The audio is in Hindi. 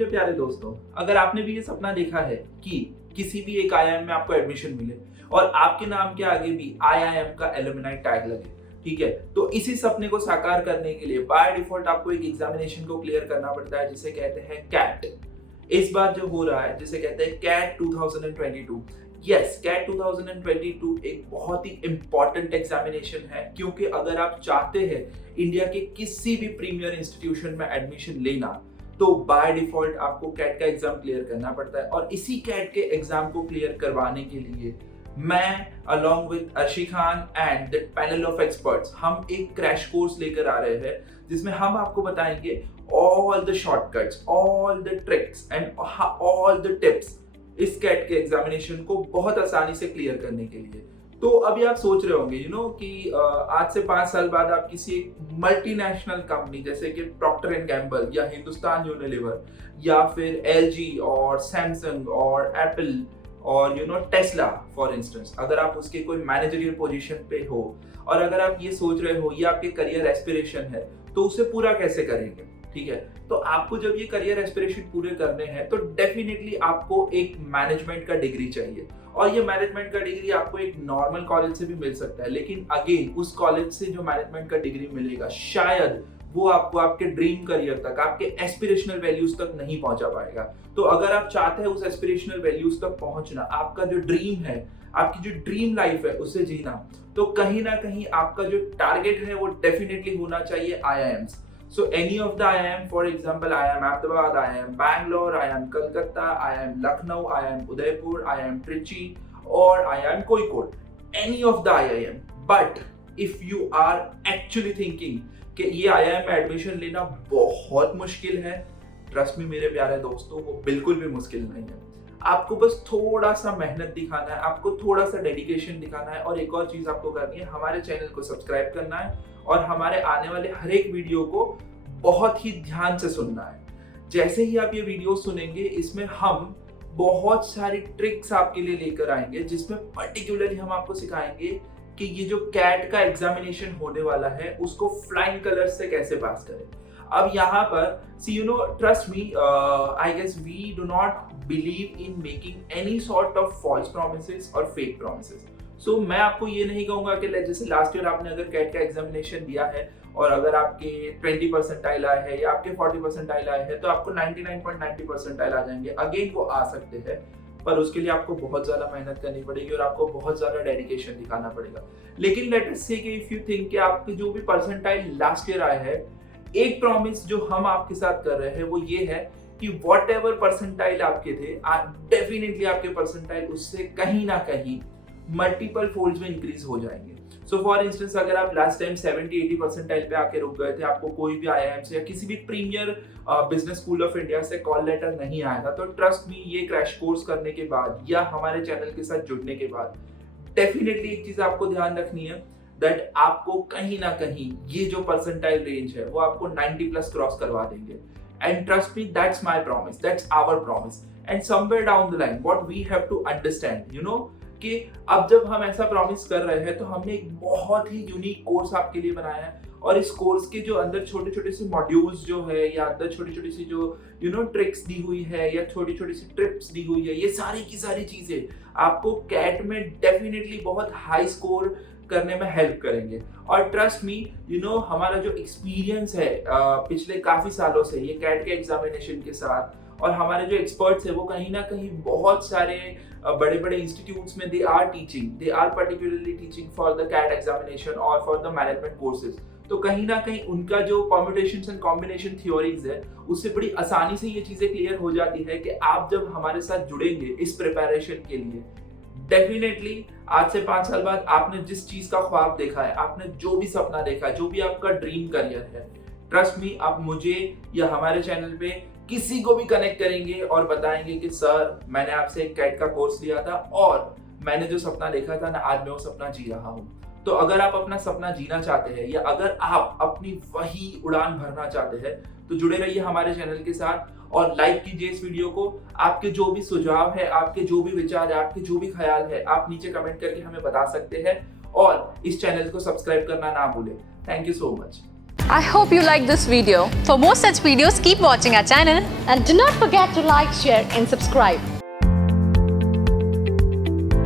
मेरे प्यारे दोस्तों, अगर आपने भी ये सपना देखा है कि किसी भी एक आईआईएम में आपको एडमिशन मिले और आपके नाम के आगे भी आईआईएम का एलुमनाई टैग लगे, ठीक है, तो इसी सपने को साकार करने के लिए बाय डिफॉल्ट आपको एक एग्जामिनेशन को क्लियर करना पड़ता है जिसे कहते हैं कैट। इस बार जो हो रहा है जिसे कहते हैं कैट 2022। यस, कैट 2022 एक बहुत ही इंपॉर्टेंट एग्जामिनेशन है, क्योंकि अगर आप चाहते हैं इंडिया के किसी भी प्रीमियर इंस्टीट्यूशन में एडमिशन लेना तो बाय डिफॉल्ट आपको कैट का एग्जाम क्लियर करना पड़ता है। और इसी कैट के एग्जाम को क्लियर करवाने के लिए मैं along with Arshi Khan and the panel of experts हम एक क्रैश कोर्स लेकर आ रहे हैं जिसमें हम आपको बताएंगे all the shortcuts, all the tricks and all the tips इस कैट के एग्जामिनेशन को बहुत आसानी से क्लियर करने के लिए। तो अभी आप सोच रहे होंगे कि आज से 5 साल बाद आप किसी एक मल्टीनेशनल कंपनी जैसे कि प्रॉक्टर एंड गैम्बल या हिंदुस्तान यूनिलीवर या फिर एलजी और सैमसंग और एप्पल और टेस्ला फॉर इंस्टेंस, अगर आप उसके कोई मैनेजरियल पोजीशन पे हो और अगर आप ये सोच रहे हो ये आपके करियर एस्पिरेशन है तो उसे पूरा कैसे करेंगे, ठीक है। तो आपको जब ये करियर एस्पिरेशन पूरे करने हैं तो डेफिनेटली आपको एक मैनेजमेंट का डिग्री चाहिए और ये मैनेजमेंट का डिग्री आपको एक नॉर्मल कॉलेज से भी मिल सकता है, लेकिन अगेन उस कॉलेज से जो मैनेजमेंट का डिग्री मिलेगा शायद वो आपको आपके ड्रीम करियर तक, आपके एस्पिरेशनल वैल्यूज तक नहीं पहुंचा पाएगा। तो अगर आप चाहते हैं उस एस्पिरेशनल वैल्यूज तक पहुंचना, आपका जो ड्रीम है, आपकी जो ड्रीम लाइफ है उसे जीना, तो कहीं ना कहीं आपका जो टारगेट है वो डेफिनेटली होना चाहिए IIMs. So any of the IIM, for example, IIM Ahmedabad, IIM Bangalore, IIM Kolkata, IIM Lucknow, IIM Udaipur, IIM Trichy, or IIM Kozhikode, any of the IIM. But if you are actually thinking कि ये IIM में एडमिशन लेना बहुत मुश्किल है, ट्रस्ट मी मेरे प्यारे दोस्तों, वो बिल्कुल भी मुश्किल नहीं है। आपको बस थोड़ा सा मेहनत दिखाना है, आपको थोड़ा सा डेडिकेशन दिखाना है और एक और चीज आपको करनी है, हमारे चैनल को सब्सक्राइब करना है और हमारे आने वाले हर एक वीडियो को बहुत ही ध्यान से सुनना है। जैसे ही आप ये वीडियो सुनेंगे इसमें हम बहुत सारी ट्रिक्स आपके लिए लेकर आएंगे जिसमें पर्टिकुलरली हम आपको सिखाएंगे कि ये जो कैट का एग्जामिनेशन होने वाला है उसको फ्लाइंग कलर्स से कैसे पास करें। अब यहाँ पर trust me, I guess we do not believe in making any sort of false promises और फेक प्रॉमिसेस। सो मैं आपको ये नहीं कहूंगा कि जैसे लास्ट ईयर आपने अगर कैट का एग्जामिनेशन दिया है और अगर आपके 20 परसेंटाइल आए हैं या आपके 40 परसेंटाइल आए हैं तो आपको 99.90 परसेंटाइल आ जाएंगे। अगेन वो आ सकते हैं, पर उसके लिए आपको बहुत ज्यादा मेहनत करनी पड़ेगी और आपको बहुत ज्यादा डेडिकेशन दिखाना पड़ेगा। लेकिन लेट अस से कि इफ यू थिंक कि आपके जो भी परसेंटाइल लास्ट ईयर आए हैं, एक प्रॉमिस जो हम आपके साथ कर रहे हैं वो ये है कि वॉट एवर परसेंटाइल आपके थे, डेफिनेटली आपके परसेंटाइल उससे कहीं ना कहीं मल्टीपल फोल्ड्स में इंक्रीज हो जाएंगे। सो फॉर इंस्टेंस अगर आप लास्ट टाइम 70-80 परसेंटाइल पे आके रुक गए थे, आपको कोई भी आईआईएम से या किसी भी premier business school of India से कॉल लेटर नहीं आया था, तो ट्रस्ट मी ये क्रैश कोर्स करने के बाद या हमारे चैनल के साथ जुड़ने के बाद डेफिनेटली एक चीज आपको ध्यान रखनी है दैट आपको कहीं ना कहीं ये जो परसेंटाइल रेंज है वो आपको 90 प्लस क्रॉस करवा देंगे। And trust me, that's my promise, that's our promise. And somewhere down the line what we have to understand कि अब जब हम ऐसा प्रॉमिस कर रहे हैं तो हमने एक बहुत ही यूनिक कोर्स आपके लिए बनाया है और इस कोर्स के जो अंदर छोटे छोटे से मॉड्यूल्स जो है या अंदर छोटी छोटी सी जो ट्रिक्स दी हुई है या छोटी छोटी सी ट्रिप्स दी हुई है, ये सारी की सारी चीजें आपको कैट में डेफिनेटली बहुत हाई स्कोर करने में हेल्प करेंगे। और ट्रस्ट मी हमारा जो एक्सपीरियंस है पिछले काफी सालों से ये कैट के एग्जामिनेशन के साथ, और हमारे जो एक्सपर्ट्स है वो कहीं ना कहीं बहुत सारे बड़े बड़े इंस्टीट्यूट्स में they are particularly teaching for the CAT examination और फॉर द मैनेजमेंट कोर्सेज। तो कहीं ना कहीं उनका जो परम्यूटेशंस एंड कॉम्बिनेशन थ्योरीज है उससे बड़ी आसानी से ये चीजें क्लियर हो जाती है कि आप जब हमारे साथ जुड़ेंगे इस प्रिपरेशन के लिए, डेफिनेटली आज से 5 साल बाद आपने जिस चीज का ख्वाब देखा है, आपने जो भी सपना देखा है, जो भी आपका ड्रीम करियर है, ट्रस्ट मी आप मुझे या हमारे चैनल पे किसी को भी कनेक्ट करेंगे और बताएंगे कि सर मैंने आपसे एक कैट का कोर्स लिया था और मैंने जो सपना देखा था ना आज मैं वो सपना जी रहा हूँ। तो अगर आप अपना सपना जीना चाहते हैं या अगर आप अपनी वही उड़ान भरना चाहते हैं तो जुड़े रहिए हमारे चैनल के साथ और लाइक कीजिए इस वीडियो को। आपके जो भी सुझाव है, आपके जो भी विचार है, आपके जो भी ख्याल है, आप नीचे कमेंट करके हमें बता सकते हैं और इस चैनल को सब्सक्राइब करना ना भूलें। Thank you so much. I hope you like this video. For more such videos, keep watching our channel. And do not forget to like, share and subscribe.